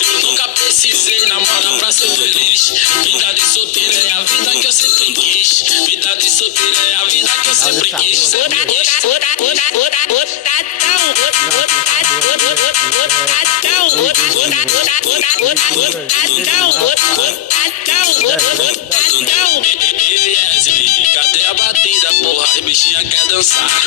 Eu nunca precisei namorar pra ser feliz. Vida de solteiro é a vida que eu sempre quis. Vida de solteiro é a vida que eu sempre quis. Cadê a batida, porra? As bichinhas quer dançar.